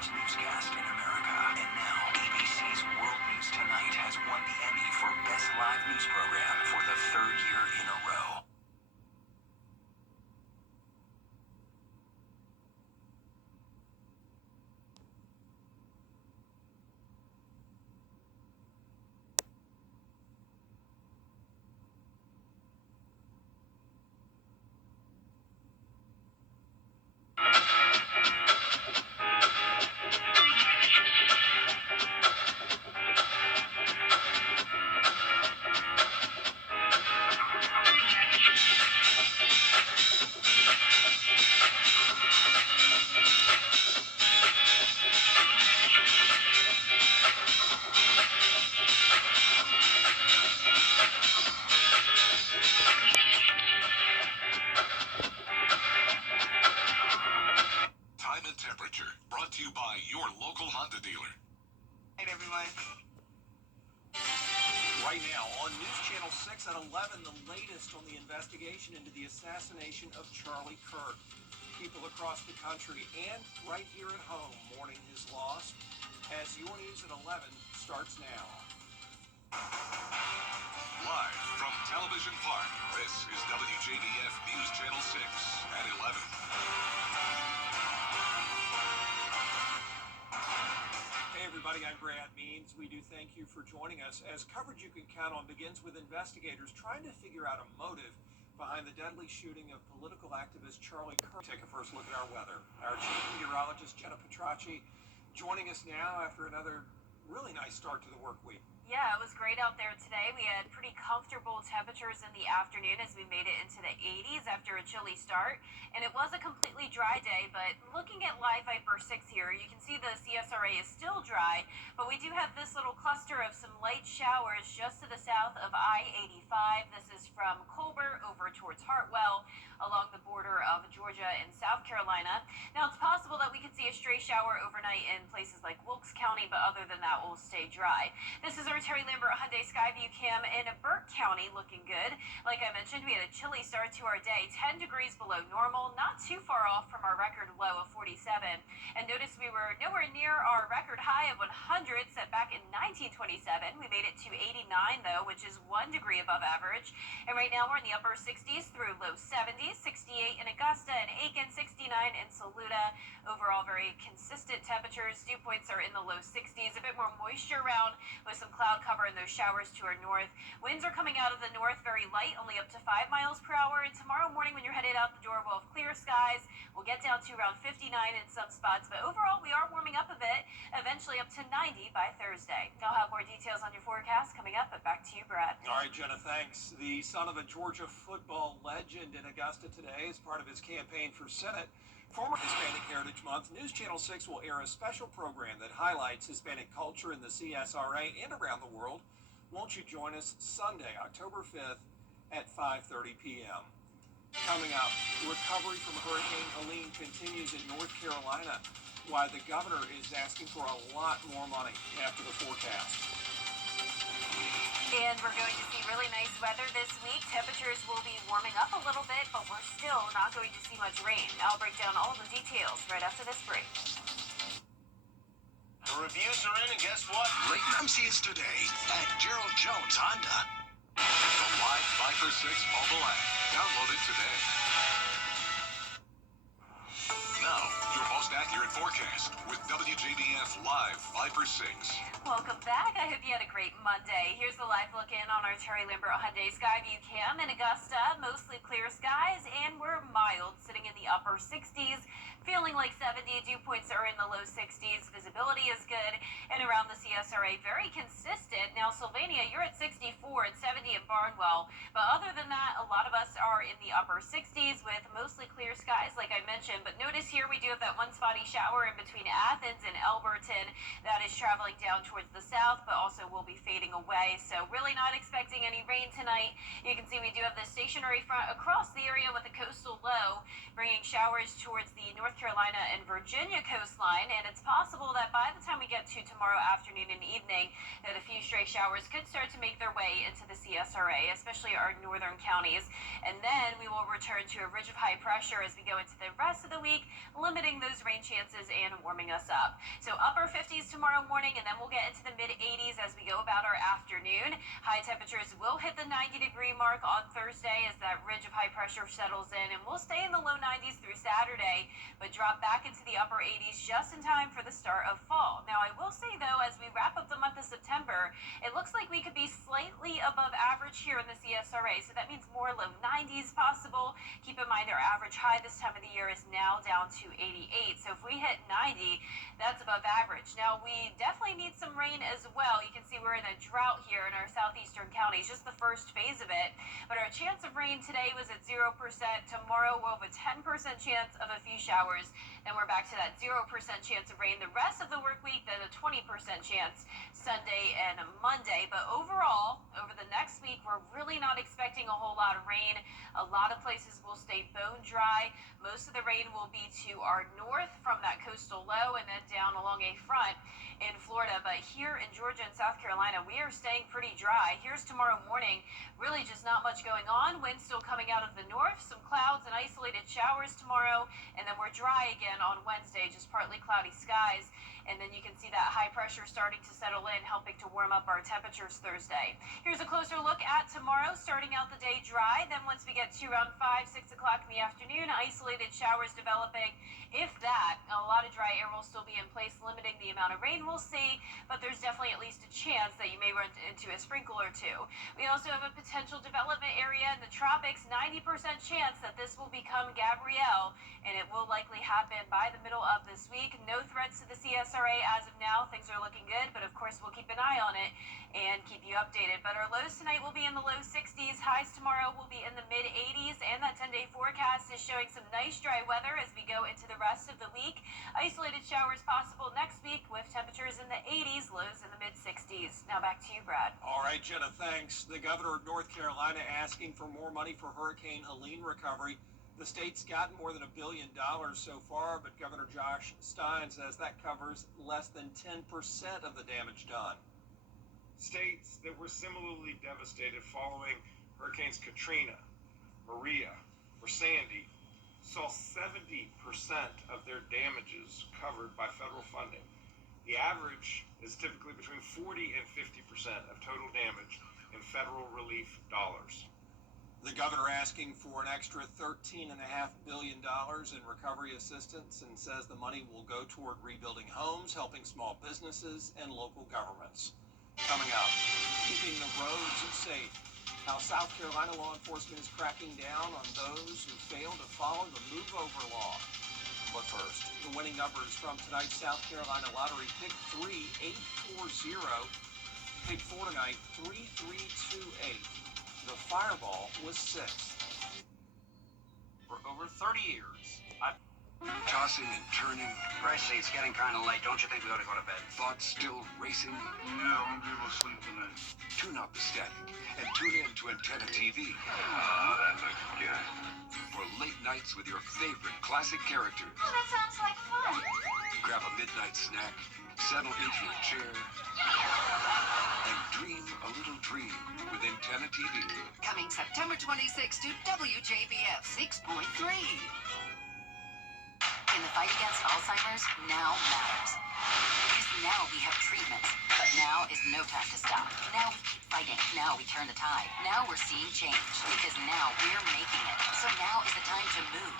watched newscast in America. And now, ABC's World News Tonight has won the Emmy for Best Live News Program for the third year in a row. Time and temperature, brought to you by your local Honda dealer. Hey everyone. Right now on News Channel 6 at 11, the latest on the investigation into the assassination of Charlie Kirk. People across the country and right here at home mourning his loss. As your news at 11 starts now. Live from Television Park, this is WJBF News Channel 6 at 11. Hey everybody, I'm Brad Means. We do thank you for joining us as coverage you can count on begins with investigators trying to figure out a motive behind the deadly shooting of political activist Charlie Kirk. Take a first look at our weather. Our chief meteorologist, Jenna Petracci, joining us now after another really nice start to the work week. Yeah, it was great out there today. We had pretty comfortable temperatures in the afternoon as we made it into the 80s after a chilly start. And it was a completely dry day, but looking at Live Viper 6 here, you can see the CSRA is still dry, but we do have this little cluster of some light showers just to the south of I-85. This is from Colbert over towards Hartwell, along the border of Georgia and South Carolina. Now, it's possible that we could see a stray shower overnight in places like Wilkes County, but other than that, we'll stay dry. This is our Terry Lambert Hyundai Skyview cam in Burke County, looking good. Like I mentioned, we had a chilly start to our day, 10 degrees below normal, not too far off from our record low of 47. And notice we were nowhere near our record high of 100 set back in 1927. We made it to 89 though, which is 1 degree above average. And right now we're in the upper 60s through low 70s, 68 in Augusta and Aiken, 69 in Saluda. Overall, very consistent temperatures. Dew points are in the low 60s, a bit more moisture around with some cloud cover and those showers to our north. Winds are coming out of the north, very light, only up to 5 miles per hour. And tomorrow morning when you're headed out the door, we'll have clear skies. We'll get down to around 59 in some spots, but overall we are warming up a bit, eventually up to 90 by Thursday. I'll have more details on your forecast coming up, but back to you, Brad. All right, Jenna, thanks. The son of a Georgia football legend in Augusta today as part of his campaign for Senate. Former Hispanic Heritage Month, News Channel 6 will air a special program that highlights Hispanic culture in the CSRA and around the world. Won't you join us Sunday, October 5th at 5:30 p.m. Coming up, recovery from Hurricane Helene continues in North Carolina, while the governor is asking for a lot more money after the forecast. And we're going to see really nice weather this week. Temperatures will be warming up a little bit, but we're still not going to see much rain. I'll break down all the details right after this break. The reviews are in, and guess what? Late MCs today at Gerald Jones Honda. The Live Viper 6 mobile app. Download it today. Now, your most accurate forecast with WJBF Live Viper 6. Welcome back. I hope you had a great Monday. Here's the live look in on our Terry Lambert Hyundai Skyview cam in Augusta. Mostly clear skies, and we're mild, sitting in the upper 60s. Feeling like 70. Dew points are in the low 60s. Visibility is good. And around the CSRA, very consistent. Now, Sylvania, you're at 64 and 70 at Barnwell. But other than that, a lot of us are in the upper 60s with mostly clear skies, like I mentioned. But notice here we do have that one spotty shower in between Athens and Elberton that is traveling down towards the south, but also will be fading away. So really not expecting any rain tonight. You can see we do have the stationary front across the area with a coastal low, bringing showers towards the North Carolina and Virginia coastline. And it's possible that by the time we get to tomorrow afternoon and evening, that a few stray showers could start to make their way into the CSRA, especially our northern counties. And then we will return to a ridge of high pressure as we go into the rest of the week, limiting those rain chances and warming us up. So upper 50s tomorrow morning, and then we'll get into the mid 80s as we go about our afternoon. High temperatures will hit the 90-degree mark on Thursday as that ridge of high pressure settles in, and we'll stay in the low 90s through Saturday, but drop back into the upper 80s just in time for the start of fall. Now, I will say, though, as we wrap up the month of September, it looks like we could be slightly above average here in the CSRA, so that means more low 90s possible. Keep in mind our average high this time of the year is now down to 88, so if we hit 90, that's above average. Now, we definitely need some rain as well. You can see we're in a drought here in our southeastern counties, just the first phase of it, but our chance of rain today was at 0%. Tomorrow we'll have a 10% chance of a few showers, then we're back to that 0% chance of rain the rest of the work week, then a 20% chance Sunday and Monday. But overall, over the next week, we're really not expecting a whole lot of rain. A lot of places will stay bone dry. Most of the rain will be to our north from that coastal low and then down along a front in Florida. But here in Georgia and South Carolina, we are staying pretty dry. Here's tomorrow morning. Really just not much going on. Wind still coming out of the north, some clouds and isolated showers tomorrow, and then we're dry again on Wednesday, just partly cloudy skies. And then you can see that high pressure starting to settle in, helping to warm up our temperatures Thursday. Here's a closer look at tomorrow, starting out the day dry. Then once we get to around 5, 6 o'clock in the afternoon, isolated showers developing. If that, a lot of dry air will still be in place, limiting the amount of rain we'll see, but there's definitely at least a chance that you may run into a sprinkle or two. We also have a potential development area in the tropics, 90% chance that this will become Gabrielle, and it will likely happen by the middle of this week. No threats to the CSRA as of now. Things are looking good, but of course we'll keep an eye on it and keep you updated. But our lows tonight will be in the low 60s. Highs tomorrow will be in the mid 80s, and that 10-day forecast is showing some nice dry weather as we go into the rest of the week. Isolated showers possible next week with temperatures in the 80s, lows in the mid 60s. Now back to you, Brad. All right, Jenna, thanks. The governor of North Carolina asking for more money for Hurricane Helene recovery. The state's gotten more than $1 billion so far, but Governor Josh Stein says that covers less than 10% of the damage done. States that were similarly devastated following Hurricanes Katrina, Maria, or Sandy saw 70% of their damages covered by federal funding. The average is typically between 40 and 50% of total damage in federal relief dollars. The governor asking for an extra $13.5 billion in recovery assistance and says the money will go toward rebuilding homes, helping small businesses and local governments. Coming up, keeping the roads safe. How South Carolina law enforcement is cracking down on those who fail to follow the move-over law. But first, the winning numbers from tonight's South Carolina Lottery. Pick 3, 840. Pick 4 tonight, 3328. The Fireball was 6th. For over 30 years, Tossing and turning, Gracie, it's getting kind of late. Don't you think we ought to go to bed? thoughts still racing. Yeah, I won't be able to sleep tonight. Tune out the static and tune in to Antenna TV That looks good. for late nights with your favorite classic characters. Oh, that sounds like fun. Grab a midnight snack, settle into your chair, and dream a little dream with Antenna TV. Coming September 26th to WJBF 6.3. In the fight against Alzheimer's, now matters. Because now we have treatments, but now is no time to stop. Now we keep fighting. Now we turn the tide. Now we're seeing change. Because now we're making it. So now is the time to move.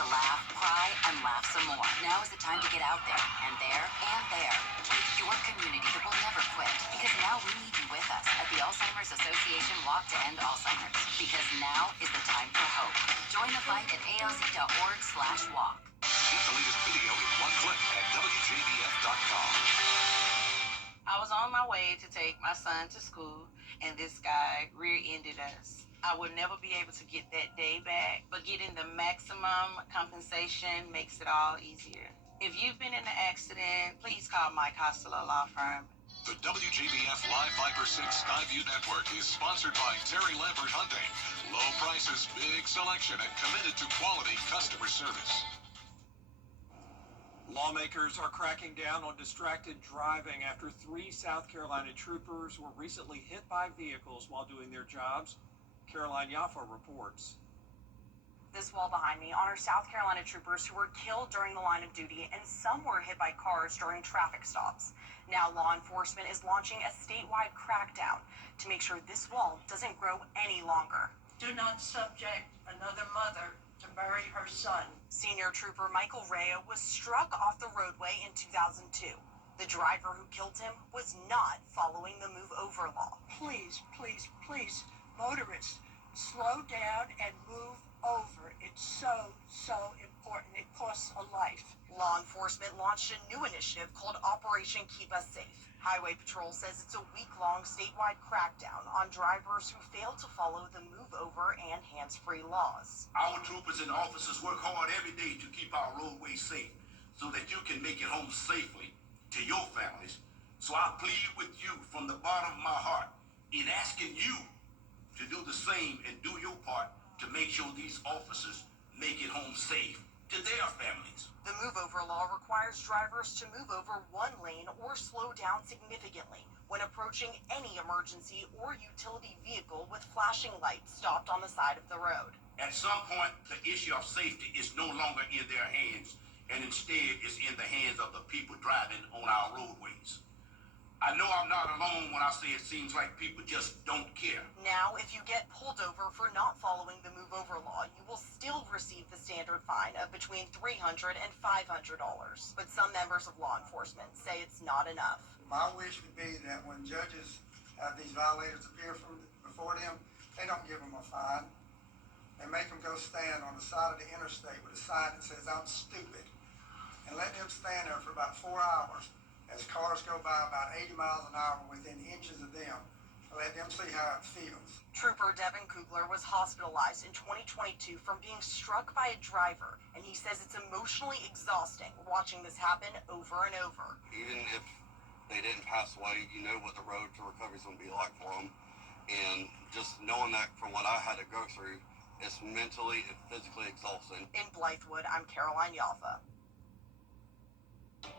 To laugh, cry, and laugh some more. Now is the time to get out there, and there, and there. With your community that will never quit. Because now we need you with us at the Alzheimer's Association Walk to End Alzheimer's. Because now is the time for hope. Join the fight at alz.org/walk. Get the latest video in one click at WJBF.com. I was on my way to take my son to school, and this guy rear-ended us. I would never be able to get that day back, but getting the maximum compensation makes it all easier. If you've been in an accident, please call Mike Hostler Law Firm. The WJBF Live Fiber 6 Skyview Network is sponsored by Terry Lambert Hyundai. Low prices, big selection, and committed to quality customer service. Lawmakers are cracking down on distracted driving after 3 South Carolina troopers were recently hit by vehicles while doing their jobs. Caroline Yaffa reports. This wall behind me honors South Carolina troopers who were killed during the line of duty, and some were hit by cars during traffic stops. Now law enforcement is launching a statewide crackdown to make sure this wall doesn't grow any longer. Do not subject another mother to bury her son. Senior Trooper Michael Rea was struck off the roadway in 2002. The driver who killed him was not following the move over law. Please, please, please, motorists, slow down and move over. It's so important. It costs a life. Law enforcement launched a new initiative called Operation Keep Us Safe. Highway Patrol says it's a week-long statewide crackdown on drivers who fail to follow the move over and hands-free laws. Our troopers and officers work hard every day to keep our roadways safe so that you can make it home safely to your families. So I plead with you from the bottom of my heart in asking you to do the same and do your part to make sure these officers make it home safe to their families. The move over law requires drivers to move over one lane or slow down significantly when approaching any emergency or utility vehicle with flashing lights stopped on the side of the road. At some point, the issue of safety is no longer in their hands, and instead is in the hands of the people driving on our roadways. I know I'm not alone when I say it seems like people just don't care. Now, if you get pulled over for not following the move over law, you will still receive the standard fine of between $300 and $500. But some members of law enforcement say it's not enough. My wish would be that when judges have these violators appear before them, they don't give them a fine. They make them go stand on the side of the interstate with a sign that says, "I'm stupid," and let them stand there for about 4 hours as cars go by about 80 miles an hour within inches of them. Let them see how it feels. Trooper Devin Kugler was hospitalized in 2022 from being struck by a driver, and he says it's emotionally exhausting watching this happen over and over. Even if they didn't pass away, you know what the road to recovery is going to be like for them. And just knowing that from what I had to go through, it's mentally and physically exhausting. In Blythewood, I'm Caroline Yaffa.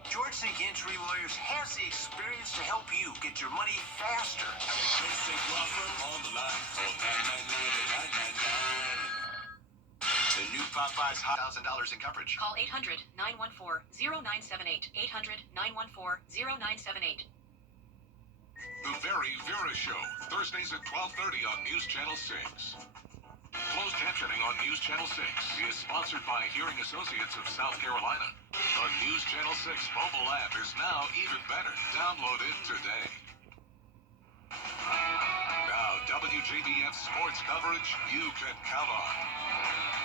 George C. Gentry Lawyers has the experience to help you get your money faster. Let's take your offer on the line for $999. The new Popeyes $1,000 in coverage. Call 800-914-0978. 800-914-0978. The Very Vera Show, Thursdays at 12:30 on News Channel 6. Closed captioning on News Channel 6 is sponsored by Hearing Associates of South Carolina. The News Channel 6 mobile app is now even better. Download it today. Now, WJBF sports coverage you can count on.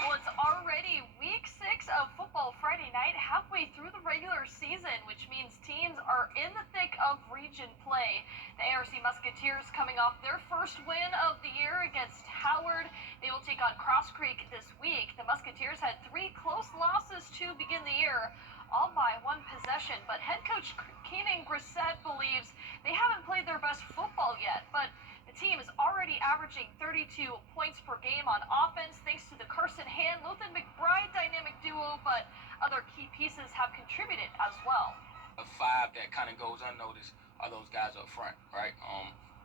Well, it's already week 6 of football Friday night, halfway through the regular season, which means teams are in the thick of region play. The ARC Musketeers coming off their first win of the year against Howard. They will take on Cross Creek this week. The Musketeers had 3 close losses to begin the year, all by 1 possession. But head coach Keenan Grissett believes they haven't played their best football yet, but the team is already averaging 32 points per game on offense thanks to the Carson Hand, Lothan McBride dynamic duo, but other key pieces have contributed as well. A 5 that kind of goes unnoticed are those guys up front, right?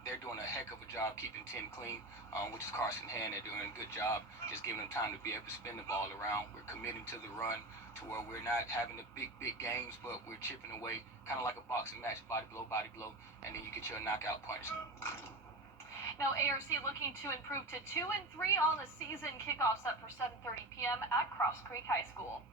They're doing a heck of a job keeping 10 clean, which is Carson Hand. They're doing a good job just giving them time to be able to spin the ball around. We're committing to the run to where we're not having the big games, but we're chipping away, kind of like a boxing match, body blow, and then you get your knockout punch. Now, ARC looking to improve to 2-3 on the season. Kickoff set for 7:30 p.m. at Cross Creek High School.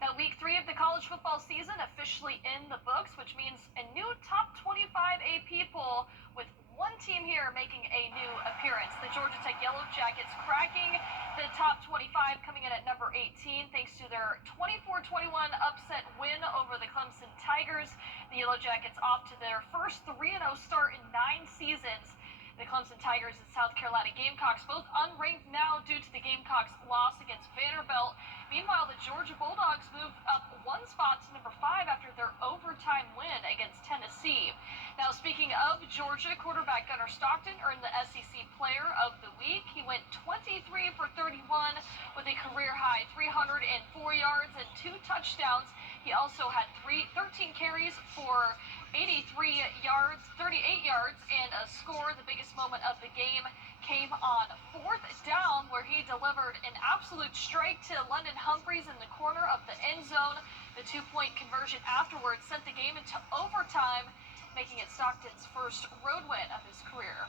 Now, week 3 of the college football season officially in the books, which means a new top 25 AP poll with one team here making a new appearance. The Georgia Tech Yellow Jackets cracking the top 25, coming in at number 18 thanks to their 24-21 upset win over the Clemson Tigers. The Yellow Jackets off to their first 3-0 start in 9 seasons. The Clemson Tigers and South Carolina Gamecocks both unranked now due to the Gamecocks' loss against Vanderbilt. Meanwhile, the Georgia Bulldogs moved up 1 spot to number 5 after their overtime win against Tennessee. Now, speaking of Georgia, quarterback Gunnar Stockton earned the SEC Player of the Week. He went 23 for 31 with a career-high 304 yards and 2 touchdowns. He also had 13 carries for 83 yards, 38 yards, and a score. The biggest moment of the game came on 4th down, where he delivered an absolute strike to London Humphreys in the corner of the end zone. The 2-point conversion afterwards sent the game into overtime, making it Stockton's first road win of his career.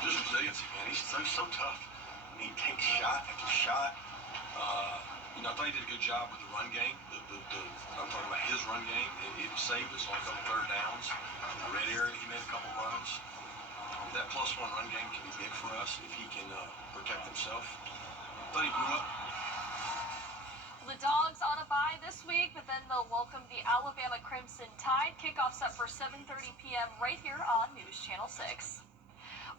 Just resiliency, man. He's so tough. He takes shot after shot. I thought he did a good job with the run game. I'm talking about his run game. It saved us on a couple third downs. In the red area, he made a couple runs. That +1 run game can be big for us if he can protect himself. Thought he blew up. The Dogs on a bye this week, but then they'll welcome the Alabama Crimson Tide. Kickoff set for 7:30 p.m. right here on News Channel 6.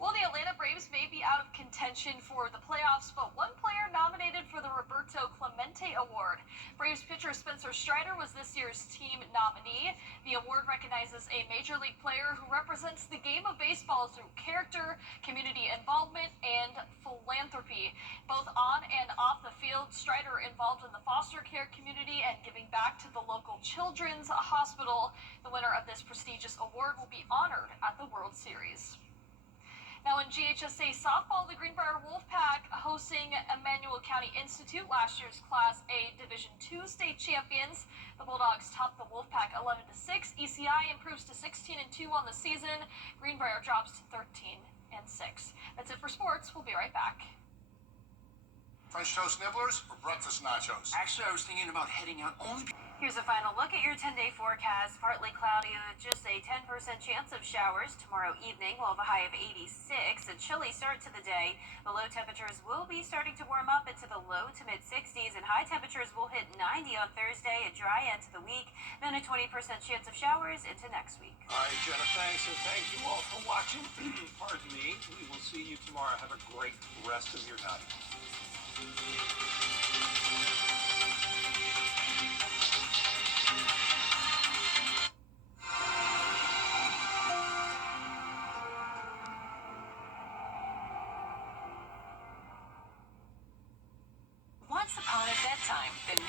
Well, the Atlanta Braves may be out of contention for the playoffs, but one player nominated for the Roberto Clemente Award. Braves pitcher Spencer Strider was this year's team nominee. The award recognizes a major league player who represents the game of baseball through character, community involvement, and philanthropy. Both on and off the field, Strider involved in the foster care community and giving back to the local children's hospital. The winner of this prestigious award will be honored at the World Series. Now in GHSA softball, the Greenbrier Wolfpack hosting Emmanuel County Institute, last year's Class A Division II state champions. The Bulldogs topped the Wolfpack 11-6. ECI improves to 16-2 on the season. Greenbrier drops to 13-6. That's it for sports. We'll be right back. French toast nibblers or breakfast nachos? Actually, I was thinking about heading out only. Here's a final look at your 10-day forecast. Partly cloudy with just a 10% chance of showers tomorrow evening. We'll have a high of 86. A chilly start to the day. The low temperatures will be starting to warm up into the low to mid 60s, and high temperatures will hit 90 on Thursday. A dry end to the week. Then a 20% chance of showers into next week. All right, Jenna, thanks, and thank you all for watching. Pardon me. We will see you tomorrow. Have a great rest of your night. Once upon a bedtime, the